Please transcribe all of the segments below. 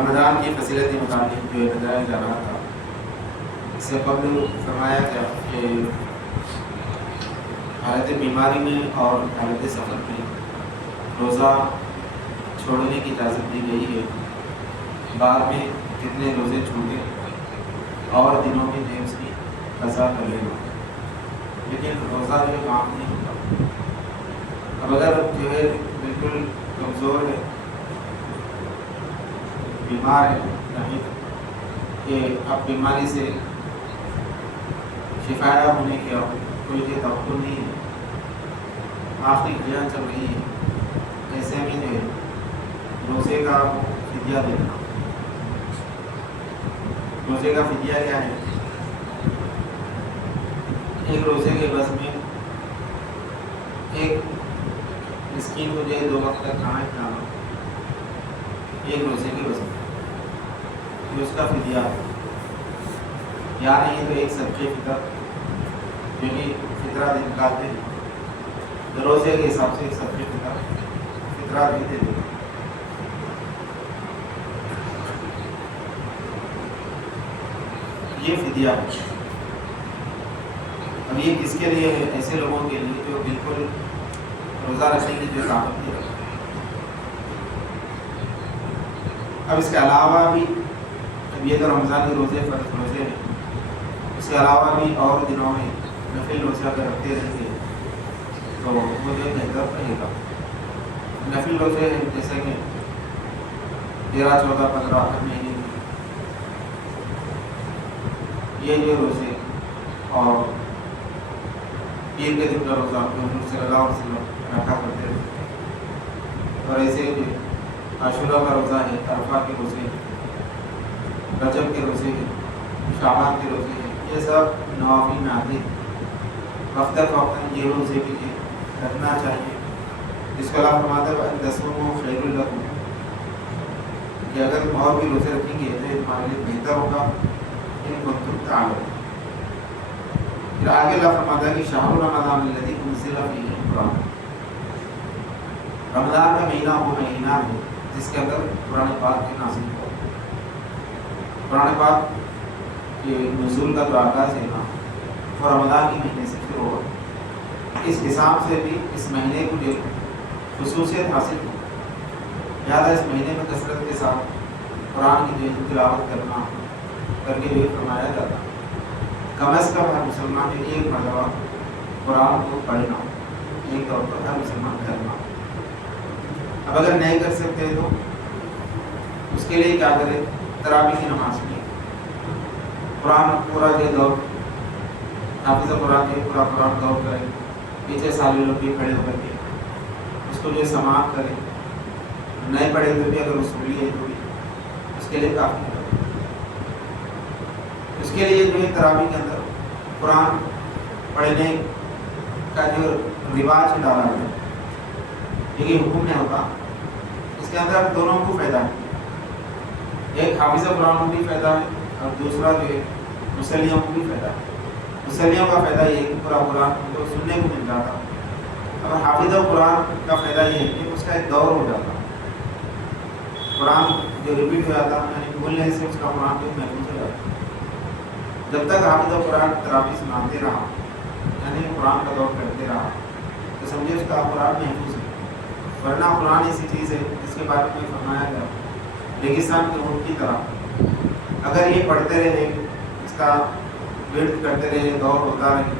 رمضان کی فضیلت کے مطابق جو بتایا جا رہا تھا، اس سے قبل فرمایا گیا کہ حالت بیماری میں اور حالت سفر میں روزہ چھوڑنے کی اجازت دی گئی ہے۔ بعد میں کتنے روزے چھوٹے اور دنوں میں جو اس کی قضا کر لینا، لیکن روزہ جو کام نہیں ہوتا۔ اب اگر جو ہے بالکل کمزور ہے، بیمار ہے، نہیں کہ اب بیماری سے شفا ہونے کی کوئی توقع نہیں ہے، آخری جان چل رہی ہے، ایسے میں جو ہے روزے کا فدیہ دینا۔ روزے کا فدیہ کیا ہے؟ ایک روزے کے بس میں ایک مسکین کو جو ہے 2 وقت تک کھانا کھلانا، ایک روزے کے بس میں یہ اس کا فدیہ ہے۔ یا نہیں تو ایک سبزی فطر جو کہ فطرہ نکالتے ہیں، روزے کے حساب سے ایک سبزی فطرہ بھی دیتے ہیں۔ یہ فدیہ ہے۔ اب یہ کس کے لیے ہے؟ ایسے لوگوں کے لیے جو بالکل روزہ رکھنے کی جو طاقت نہیں رکھتے۔ اب اس کے علاوہ بھی، اب یہ تو رمضان کے روزے فرض روزے ہیں، اس کے علاوہ بھی اور دنوں میں نفل روزہ اگر رکھتے رہیں گے تو وہ جو بہتر رہے گا۔ نفل روزے ہیں جیسے کہ 13، 14، 15 ہر مہینے یہ جو روزے، اور پیر کے دن کا روزہ حضور صلی اللہ علیہ وسلم رکھا کرتے ہیں، اور ایسے کہ عاشورہ کا روزہ ہے، عرفہ کے روزے ہیں، رجب کے روزے ہیں، شعبان کے روزے ہیں، یہ سب نوافل میں آتے ہیں۔ وقتاً فوقتاً یہ روزے بھی رکھنا چاہیے۔ اس کو اللہ فرماتا ہے تصوموا خیر لکم، کہ اگر تم اور بھی روزے رکھیں گے تو یہ تمہارے لیے بہتر ہوگا ان کنتم تعلمون۔ پھر آگے اللہ فرماتا ہے کہ شہر رمضان الذی انزل فیہ القرآن، رمضان کا مہینہ وہ مہینہ ہے جس کے اندر قرآن پاک کی نازل ہوا۔ قرآن پاک کے نزول کا جو آغاز ہے نا، وہ رمضان کے مہینے سے شروع ہوا۔ اس حساب سے بھی اس مہینے کو جو خصوصیت حاصل ہو، لہٰذا اس مہینے میں کثرت کے ساتھ قرآن کی جو تلاوت کرنا کر کے بھی فرمایا جاتا ہے۔ کم از کم ہر مسلمان نے ایک مرتبہ قرآن کو پڑھنا، ایک طور پر ہر مسلمان کرنا۔ اب اگر نہیں کر سکتے تو اس کے لیے کیا کرے؟ تراویح کی نماز میں قرآن پورا جو دور حافظ قرآن کے پورا قرآن دور کرے، پیچھے سارے لوگ بھی کھڑے ہو کر کے اس کو جو سماعت کرے، نہیں پڑھے تو بھی اگر وہ سن لیے تو بھی اس کے لیے کافی ہے۔ اس کے لیے جو ہے تراویح کے اندر قرآن پڑھنے کا جو رواج ڈالا ہے، یہ حکم نہیں ہوتا، اس کے اندر دونوں کو فائدہ ہے۔ ایک حافظ قرآن کو بھی فائدہ ہے اور دوسرا جو ہے مصلیوں کو بھی فائدہ ہے۔ مصلیوں کا فائدہ یہ ہے کہ پورا قرآن ان کو سننے کو مل جاتا، اور حافظ قرآن کا فائدہ یہ ہے کہ اس کا ایک دور ہو جاتا، قرآن جو ریپیٹ ہو جاتا، یعنی بولنے سے اس کا قرآن جو محفوظ ہو جاتا۔ جب تک حافظ قرآن تراویح سناتے رہا، یعنی قرآن کا دور کرتے رہا، تو سمجھے اس کا قرآن محفوظ ہے۔ ورنہ قرآن ایسی چیز ہے جس کے بارے میں فرمایا گیا ریگستان کے اونٹ کی طرح، اگر یہ پڑھتے رہے، اس کا ورد کرتے رہے، دور ہوتا رہے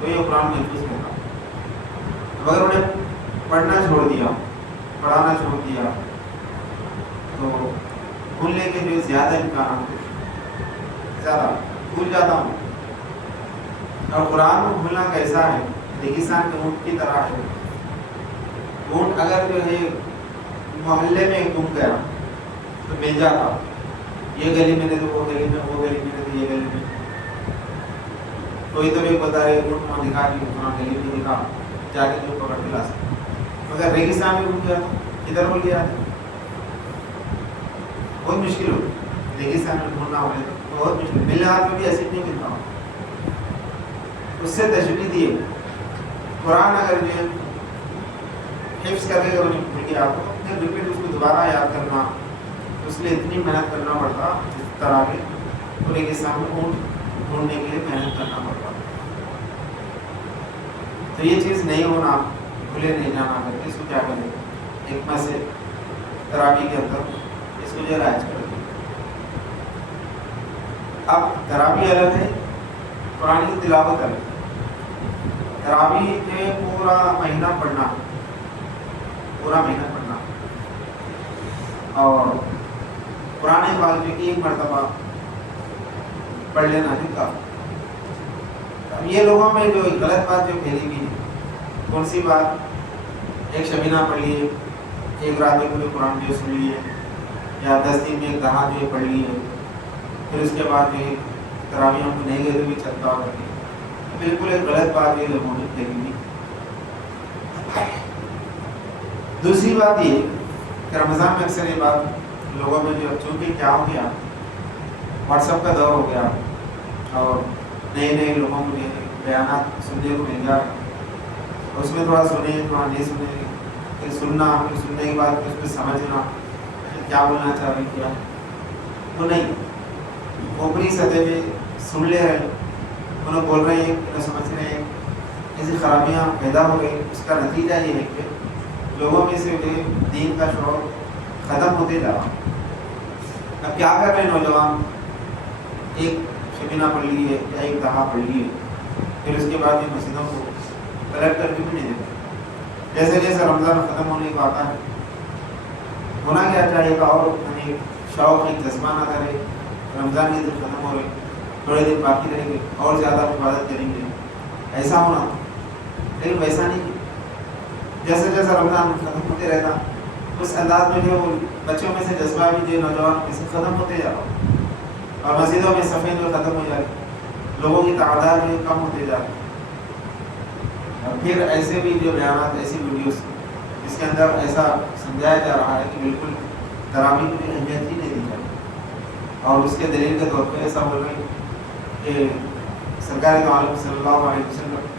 تو یہ قرآن محفوظ ہوگا۔ اب اگر انہیں پڑھنا چھوڑ دیا، پڑھانا چھوڑ دیا تو بھولنے کے جو زیادہ امکانات ہیں، زیادہ بھول جاتا ہوں۔ اور قرآن کو بھولنا کیسا ہے؟ ریگستان کے اونٹ کی طرح ہے۔ اونٹ اگر جو ہے محلے میں گم گیا تو مل جاتا، یہ گلی میں نے تو وہ گلی میں، وہ گلی میں نے تو یہ گلی میں، کوئی تو بھی بتا رہے اونٹ وہاں دکھا کے وہاں گلی میں دکھا، جا کے جو پکڑ کے لا سکتے۔ مگر ریگستان میں گم گیا تو کدھر بھول گیا؟ بہت مشکل ہوتی ریگستان میں ڈھونڈنا ہو تو بہت مشکل۔ میرے ہاتھ میں بھی ایسے نہیں ملتا ہوں، اس سے تشبیہ دیے قرآن اگر جو حفظ کر کے اگر انہیں بھول گیا تو پھر ریپیٹ اس کو دوبارہ یاد کرنا، تو اس لیے اتنی محنت کرنا پڑتا تراویح پورے کے سامنے اونٹ ڈھونڈنے کے لیے محنت کرنا پڑتا. تو یہ چیز نہیں ہونا، بھولے نہیں جانا کر کے اس کو کیا کریں حکمت سے تراویح کے اندر اس کو جو رائج کر دیں. اب تراویح الگ ہے، قرآن کی تلاوت الگ. تراویح کے پورا مہینہ پڑھنا، پورا مہینہ پڑھنا، اور قرآن پاک کی ایک مرتبہ پڑھ لینا ہے کافی. اب یہ لوگوں میں جو غلط بات جو پھیلی ہوئی ہے، کون سی بات؟ ایک شبینہ پڑھ لیے، ایک رات میں پورے قرآن جو سن لیے، یا 10 دن میں ایک دہا جو پڑھ لیے، پھر اس کے بعد جو تراویح ہم کو نہیں گئے تو بھی چلتا ہو کر کے. بالکل ایک غلط بات یہ لوگوں نے پھیلی ہوئی. دوسری بات یہ کہ رمضان میں اکثر یہ بات لوگوں میں جو چونکہ کیا ہو گیا، واٹس ایپ کا دور ہو گیا اور نئے نئے لوگوں کو بیانات سننے کو مل جا رہا ہے، اس میں تھوڑا سنیں تھوڑا نہیں سنیں، پھر سننا، پھر سننے کے بعد اس پہ سمجھنا کیا بولنا چاہ رہے کیا وہ نہیں، اوپری سطح میں سن لے رہے، انہوں بول رہے ہیں، انہوں سمجھ رہے ہیں، ایسی خرابیاں پیدا ہو گئی. اس کا نتیجہ یہ ہے کہ لوگوں میں سے دین کا شعور ختم ہوتے جا رہا. اب کیا کر رہے ہیں نوجوان؟ ایک شبینہ پڑھ لیے یا ایک دہا پڑھ لیے، پھر اس کے بعد یہ مسجدوں کو پلٹ کر کے بھی نہیں دیتے. جیسے جیسے رمضان ختم ہونے کو آتا ہے، ہونا کیا چاہیے گا، اور شوق ایک جذبہ نہ کرے. رمضان کے دن ختم ہو رہے، تھوڑے دن باقی رہیں گے، اور زیادہ عبادت کریں گے، ایسا ہونا. لیکن ویسا نہیں. جیسے جیسے رمضان ختم ہوتے رہتا، اس انداز میں جو بچوں میں سے جذبہ بھی جو نوجوان میں سے ختم ہوتے جا رہا، اور مسجدوں میں صفیں جو ختم ہو جائے، لوگوں کی تعداد جو کم ہوتے جا رہی. اور پھر ایسے بھی جو بیانات، ایسی ویڈیوز جس کے اندر ایسا سمجھایا جا رہا ہے کہ بالکل تراویح کو اہمیت ہی نہیں دی جاتی، اور اس کے دلیل کے طور پہ ایسا بول رہے ہیں کہ سرکار دو عالم صلی اللہ علیہ وسلم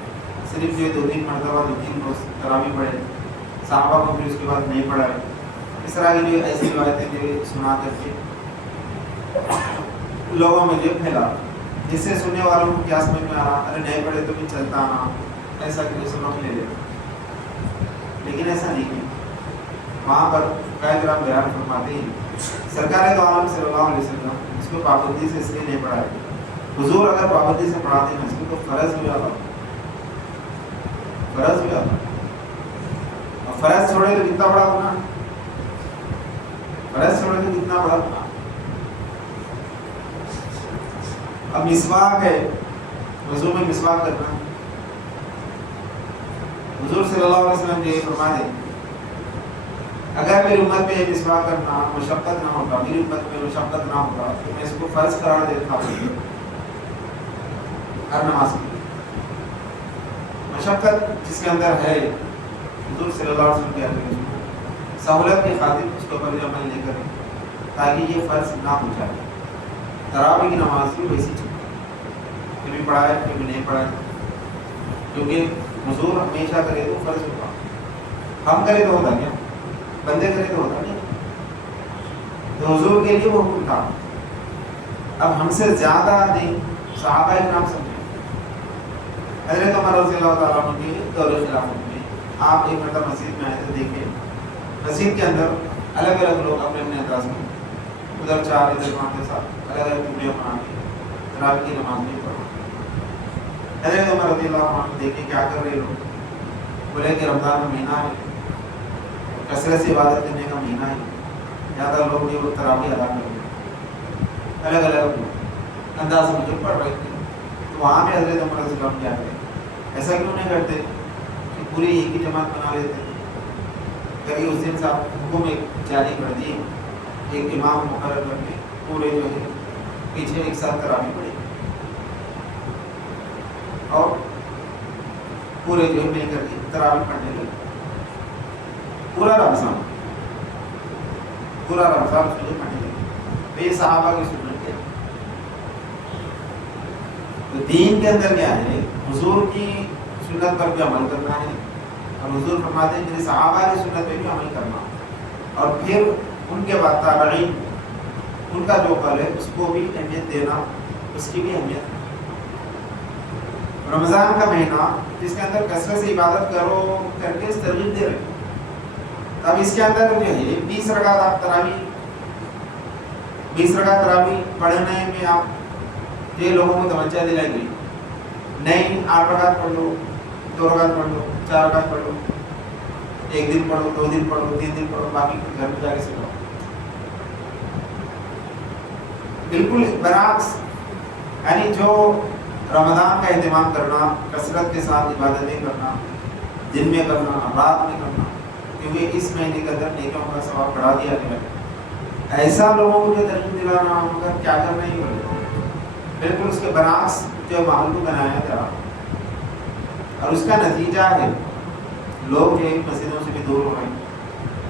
صرف جو 2-3 مرتبہ 2-3 روز تراویح پڑھے، صحابہ کو پھر اس کے بعد نہیں پڑھائے. اس طرح کی جو ایسی روایتیں جو سنا کر کے لوگوں میں جو پھیلا، جس سے سننے والوں کو کیا سمجھ میں آ رہا، ارے نہیں پڑھے تو بھی چلتا آنا، ایسا کہ سبق لے لیتے. لیکن ایسا نہیں ہے. وہاں پر قائد بیان فرماتے ہیں سرکار دو عالم صلی اللہ علیہ وسلم اس کو پابندی سے اس لیے نہیں پڑھائے. حضور اگر پابندی سے پڑھاتے ہیں اس کو تو فرض ہو جاتا، فرض ہو جاتا. اور فرض چھوڑے تو کتنا بڑا ہونا، فرض چھوڑے تو کتنا بڑا ہونا. اب مسواک ہے، وضو میں مسواک کرنا، حضور صلی اللہ علیہ وسلم یہ فرما دیں اگر میری امت میں یہ مسواک کرنا مشقت نہ ہوتا، میری امت میں مشقت نہ ہوتا تو میں اس کو فرض قرار دیتا ہوں ہر نماز کے لیے. مشقت جس کے اندر ہے، حضور صلی اللہ علیہ وسلم کے سہولت کی خاطر اس کو پر عمل نہیں کریں تاکہ یہ فرض نہ ہو جائے. تراویح کی نماز بھی ویسی چیز کبھی پڑھائے کبھی نہیں پڑھائے، کیونکہ حضور ہمیشہ کرے تو فرض ہوگا، ہم کرے تو ہوتا کیا، بندے کرے تو ہوتا نہیں. تو حضور کے لیے وہ حکم تھا. اب ہم سے زیادہ نہیں صحابہ اکرام سمجھے. حضرت عمر رضی اللہ تعالیٰ عنہ کے دور خلافت میں آپ ایک مرتبہ مسجد میں آئے تھے. دیکھیں مسجد کے اندر الگ الگ لوگ اپنے اپنے انداز میں ادھر 4 ادھر 5 کے ساتھ الگ الگ ٹولیاں بنا کے تراویح کی نماز نہیں پڑھا. حضرت عمر رضی اللہ عنہ دیکھیں کیا کر رہے لوگ، بولے کہ رمضان کا مہینہ ہے، کثرت سے عبادت کرنے کا مہینہ ہے، زیادہ لوگ یہ تراویح ادا کر رہے ہیں، الگ الگ انداز میں جو پڑھ رہے تھے. تو وہاں پہ حضرت عمر رضی اللہ عنہ کیا کرے، ایسا کیوں نہیں کرتے کہ پوری ایک ہی جماعت بنا لیتے. کبھی اس دن صاحب حکم ایک جاری کر دیے، ایک امام مقرر کر کے پورے جو ہے پیچھے ایک ساتھ تراویح پڑھی اور پورے جو ہے مل کر کے تراویح پڑھنے لگے. پورا رمضان پڑھنے لگے. یہ صحابہ کی سنت ہے. تو دین کے اندر کیا ہے، حضور کی سنت پر بھی عمل کرنا ہے، اور حضور فرماتے ہیں کہ صحابہ کی سنت پہ بھی عمل کرنا، اور پھر ان کے بعد تابعین ان کا جو پل ہے اس کو بھی اہمیت دینا، اس کی بھی اہمیت. رمضان کا مہینہ جس کے اندر کثرت سے عبادت کرو کر کے اس ترغیب دے رہے ہیں. اب اس کے اندر جو ہے 20 رکعت آپ تراویح 20 رکعت تراویح پڑھنے میں آپ یہ لوگوں کو توجہ دلائی گئی. نہیں 8 رکعت پڑھ لو، 2 رکعت پڑھ لو، 4 رکعت پڑھ لو، ایک دن پڑھو، 2 دن پڑھو، 3 دن پڑھو، باقی گھر میں جا کے سو. بالکل برعکس، یعنی جو رمضان کا اہتمام کرنا، کثرت کے ساتھ عبادتیں کرنا، دن میں کرنا، رات میں کرنا، کیونکہ اس مہینے کے اندر نیکیوں کا ثواب بڑھا دیا گیا ہے. ایسا لوگوں کو جو ترغیب دلانا مگر کیا کرنا ہی پڑے. بالکل اس کے برعکس جو ماحول کو بنایا گیا اور اس کا نتیجہ ہے لوگ جو مسجدوں سے بھی دور ہو رہے ہیں.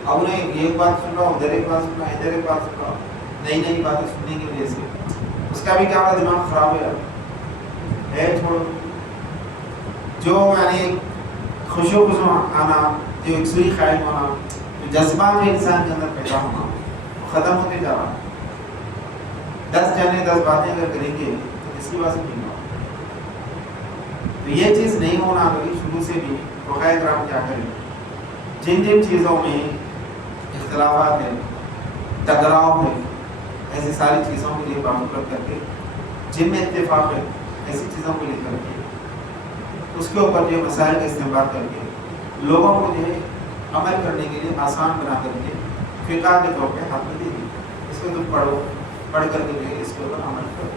اب انہیں ایک بات سن رہا، ادھر ایک بات سن رہا، ادھر ایک بات سن رہا، نئی نئی باتیں سننے کی وجہ سے اس کا بھی کیا ہوا، دماغ خراب ہے. چھوڑو جو یعنی خوشو خزو آنا، جو یکسوئی قائم ہونا، جو جذبہ جو انسان کے اندر پیدا ہونا وہ ختم ہوتے جا رہا ہے. 10 جنے 10 باتیں اگر کریں گے تو اس کی بات سے نہیں ہوگا. تو یہ چیز نہیں ہونا ہوگی شروع سے بھی. فقہائے کرام کیا کریں، جن جن چیزوں میں اختلافات ہیں، ٹکراؤ ہے، ایسی ساری چیزوں کے لیے بات کر کے، جن میں اتفاق ہے ایسی چیزوں کو لے کر کے اس کے اوپر جو مسائل کا استعمال کر کے لوگوں کو جو ہے عمل کرنے کے لیے آسان بنا کر کے فقہ کے طور پہ ہاتھ میں دے دی. اس کو تم پڑھو، پڑھ کر کے جو ہے اس کے اوپر عمل کرو.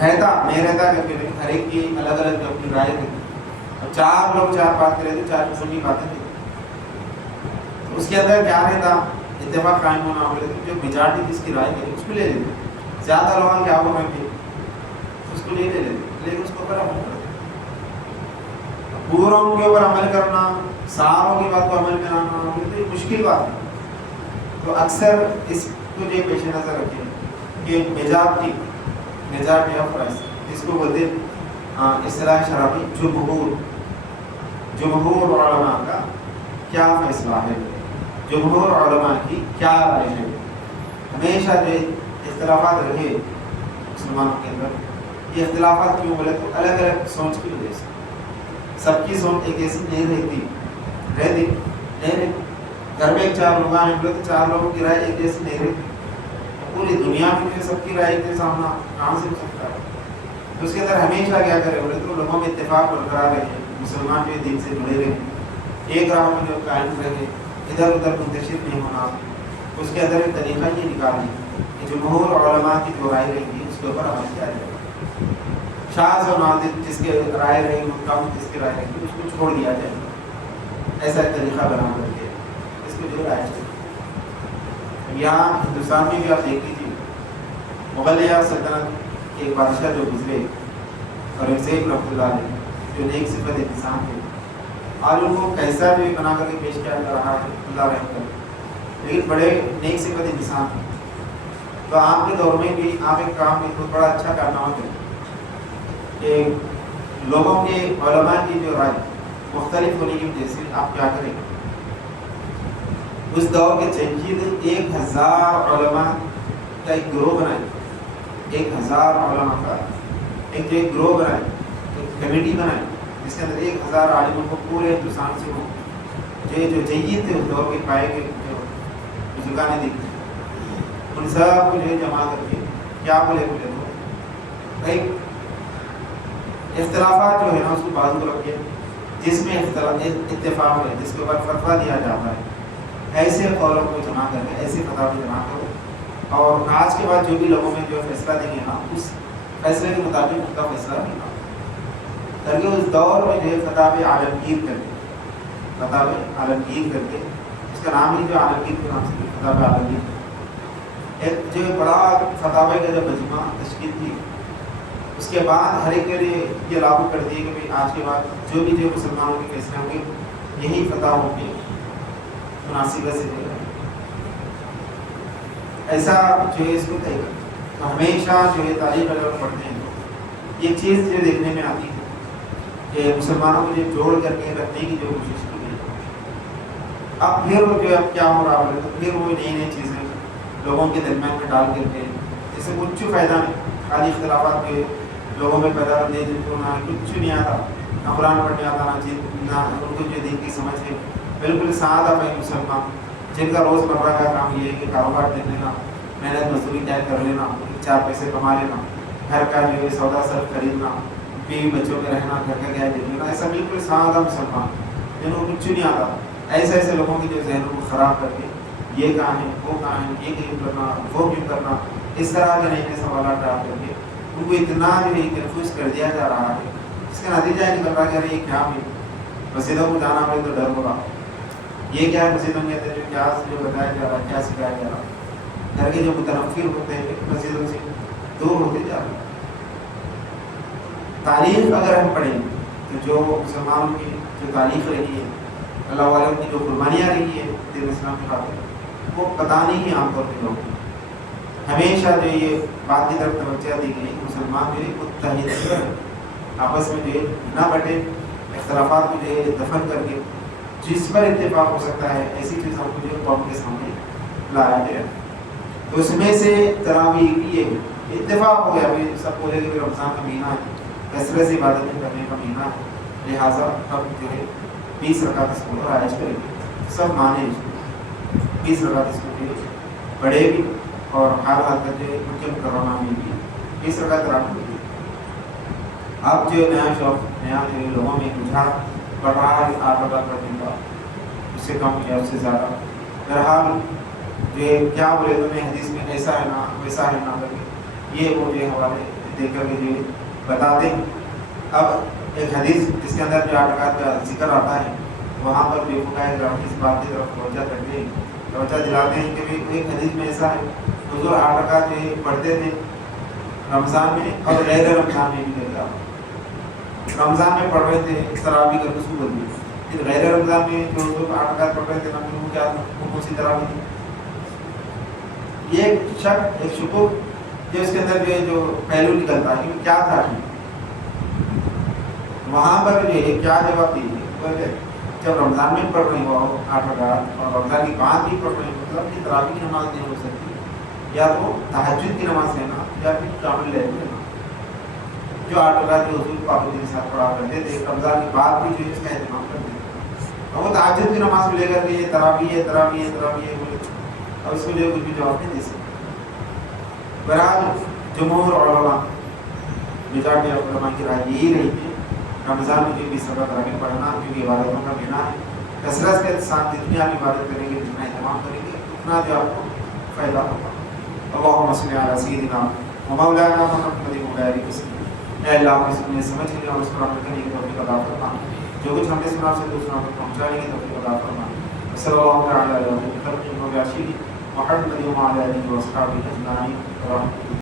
رہتا نہیں رہتا کر کے ہر ایک کی الگ الگ جو اپنی رائے رہتی. اب 4 لوگ 4 بات کرے تو 4 قسم کی باتیں تھیں. اس کے اندر کیا رہتا، اتفاق قائم ہونا ہو. جو میجارٹی جس کی رائے ہے اس کو لے لیتے. زیادہ لوگوں کیا ہو رہے تھے اس کو نہیں لے لیتے، لیکن اس کے اوپر عمل کرتے. پوروں کے اوپر عمل کرنا، ساروں کی بات کو عمل میں لانا تو یہ مشکل بات ہے. تو اکثر اس کو جو پیش نظر رکھیں کہ میجارٹی آف رائس جس کو بولتے اصطلاح شرابی جمہور علماء کا کیا فیصلہ ہے، جمہور علماء کی کیا رائے ہے. ہمیشہ جو اختلافات رہے مسلمانوں کے اندر. یہ اختلافات کیوں بولے تو الگ الگ سوچ کی وجہ سے. سب کی سوچ ایک ایسی نہیں رہتی نہیں. گھر میں 4 لوگ ہیں بولے تو 4 لوگوں کی رائے ایک جیسی نہیں رہتی. پوری دنیا میں جو سب کی رائے ایک جیسا ہونا کہاں سے ہو سکتا ہے. تو اس کے اندر ہمیشہ کیا کرے بولے تو لوگوں میں اتفاق برقرار رہے، مسلمان جو دین سے جڑے رہے، ایک راہ میں جو قائم رہے، ادھر ادھر منتشر نہیں ہونا. اس کے اندر ایک طریقہ یہ نکالنا کہ جمہور علماء کی جو رائے رہے گی اس کے اوپر عمل کیا جائے. شاذ و نادر جس کے رائے رہے گی، کم جس کی رائے رہے گی اس کو چھوڑ دیا جائے. ایسا ایک طریقہ بنا کر کے اس کو جو رائے چاہیے. یہاں ہندوستان میں بھی آپ دیکھ لیجیے، مغلیہ سلطنت کے ایک بادشاہ جو گزرے اورنگزیب رحمۃ اللہ علیہ، جو نیک صفت انسان تھے، آج ان کو کیسا بھی بنا کر کے پیش کیا جا رہا ہے اللہ رحم کر، لیکن بڑے نیک صفت انسان تھے. تو آپ کے دور میں بھی آپ ایک کام ایک بڑا اچھا کرنا ہوتا ہے کہ لوگوں کے علماء کی جو رائے مختلف ہونے کی وجہ سے آپ کیا کریں. اس دور کے جدید 1000 علماء کا ایک گروہ بنائے، 1000 علماء کا ایک گروہ بنائے، ایک کمیٹی بنائے جس کے اندر 1000 عالموں کو پورے ہندوستان سے ہو جو جدید تھے اس دور کے پائے گئے جو بزرگان دین تھے، ان سب کو جو ہے جمع کر کے کیا بولے تو ایک اختلافات جو ہے نا اس کو بازو رکھے، جس میں اتفاق ہے، جس کے اوپر فتویٰ دیا جاتا ہے، ایسے قولوں کو جمع کر کے ایسے فتاوی جمع کرو. اور آج کے بعد جو بھی لوگوں میں جو فیصلہ دیں گے نا اس فیصلے کے مطابق ان کا فیصلہ نہیں ہوگا. تاکہ اس دور میں جو ہے فتاوی عالمگیر کر کے اس کا نام ہی جو عالمگیر کے نام سے فتاوی عالمگیر، ایک جو بڑا فتاوی کا جو مجمع تشکیل تھی، اس کے بعد ہر ایک کے لیے یہ لاگو کر دیے کہ بھائی آج کے بعد جو بھی جو مسلمانوں کے فیصلے ہوں گے یہی فتاووں کے مناسبت سے دے گا. ایسا جو ہے اس کو طے کرتا. تو ہمیشہ جو ہے تاریخ اگر پڑھتے ہیں تو یہ چیز جو دیکھنے میں آتی ہے کہ مسلمانوں کو جو جوڑ کر کے رکھنے کی جو کوشش کی گئی. اب پھر جو اب کیا ہو رہا ہے تو پھر وہ نئی نئی چیزیں لوگوں کے درمیان میں ڈال کر کے اس سے کچھ فائدہ نہیں، خالی اختلافات کے لوگوں میں پیدا کر دے جن کو نہ کچھ نہیں آتا، نہ قرآن پڑھنے آتا، نہ ان کو جو دین کی سمجھ ہے، بالکل سادہ بھائی مسلمان جن کا روز مرہ کا کام یہ ہے کہ کاروبار دیکھ لینا، محنت مزدوری طے کر لینا، 4 پیسے کما لینا، گھر کا جو ہے سودا سر خریدنا، بیوی بچوں میں رہنا، گھر کا گیا دیکھ لینا، ایسا بالکل سادہ مسلمان جن کو کچھ نہیں آتا، ایسے لوگوں کی جو ذہنوں کو خراب کر کے یہ کہاں ہے وہ کہاں ہے، یہ کیوں کرنا وہ کیوں کرنا، اس طرح کے نئے سوالات ڈال کر کے ان کو اتنا جو ہے کنفیوز کر دیا جا رہا ہے، اس کا نتیجہ نکل رہا ہے کہ یہ کیا ہے، مسجدوں کو جانا پڑے تو ڈر ہوگا، یہ کیا ہے مسجدوں کے اندر کیا جو بتایا جا رہا ہے، کیا سکھایا جا رہا ہے، گھر کے جو متنفر ہوتے ہیں مسجدوں سے دور ہوتے جا رہے ہیں۔ تاریخ اگر ہم پڑھیں تو جو مسلمانوں کی جو تاریخ رہی ہے، اللہ والوں کی جو قربانیاں رہی ہے دین اسلام کی خاطر، وہ پتہ نہیں عام طور پہ لوگ ہمیشہ جو یہ بات کی طرف توجہ دی گئی، مسلمان جو ہے متحد رہیں، آپس میں جو ہے نہ بٹے، اختلافات کو جو ہے دفن کر کے جس پر اتفاق ہو سکتا ہے ایسی چیزوں کو جو ہے قوم کے سامنے لایا گیا۔ تو اس میں سے تراویح کی یہ اتفاق ہو گیا، سب بولے کہ رمضان کا مہینہ ہے، کثرت سے عبادتیں کرنے کا مہینہ ہے، لہٰذا اب جو ہے 20 رکعت اس کو رائج کریں گے، سب مانے 20 رکعت اس کو پڑھے گی اور ہر حال کا جو ہے مکم کرونا میں بھی 20 رکعت تراویح ہوگی۔ اب جو نیا شوق نیا جو لوگوں میں رجحان بڑھ رہا ہے 8 رکعت پڑھنے کا، اس سے کم یا اس سے زیادہ، بہرحال جو ہے کیا بولے تو میں حدیث میں ایسا ہے نا ویسا ہے نا کر کے یہ وہ جو حوالے دیکھ کر کے جو بتاتے ہیں۔ اب ایک حدیث جس کے اندر جو 8 رکعت کا ذکر آتا ہے، وہاں پر جو فقہائے کرام اس بات کی طرف توجہ دلاتے ہیں کہ ایک حدیث میں ایسا ہے حضور 8 رکعت جو پڑھتے تھے رمضان میں اور غیر رمضان میں بھی دیتا، رمضان میں پڑھ رہے تھے تراویح کا رسول بدلی، پھر غیر رمضان میں جو حضور 8 رکعت پڑھ رہے تھے وہ کیا تھا، وہ کون سی تراویح تھی؟ یہ ایک شک ایک شکوک جو اس کے اندر جو پہلو نکلتا ہے کہ کیا تھا، وہاں پر جو ہے کیا جواب دیجیے، جب رمضان میں پڑھ رہی ہو 8 رکعت اور رمضان کی بعد بھی پڑھ رہی ہو، مطلب کہ تراویح کی نماز نہیں ہو سکتی، یا تو تہجد کی نماز لینا یا پھر شامل لینا، جو 8 رکعت جو حضور پابندی کے ساتھ پڑھا کرتے تھے رمضان کی بعد بھی جو اس کا اہتمام کرتے تھے، اور وہ تہجد کی نماز کو لے کر کے یہ تراویح بولے اور اس کو جو کچھ بھی جواب نہیں دے سکتے۔ بہرحال جمہور علماء میجارٹی علماء کی رائے یہی رہی ہے رمضان میں جو 20 رکعت تراویح پڑھنا، کیونکہ عبادتوں کا مہینہ ہے، کثرت کے ساتھ جتنی آپ عبادت کریں گے، جتنا اہتمام کریں گے، اتنا جو آپ کو فائدہ ہوگا۔ اللہم صلی علی سیدنا و مولانا محمد وبارک وسلم۔ اے اللہ ہمیں سمجھ کے اور اس پر عمل کرنے کی توفیق عطا فرما، جو کچھ ہم نے سنا سے دوسروں تک پہنچانے کی توفیق عطا فرما۔ صلی اللہ تعالی علیہ وسلم محمد و علی آلہ و اصحابہ اجمعین۔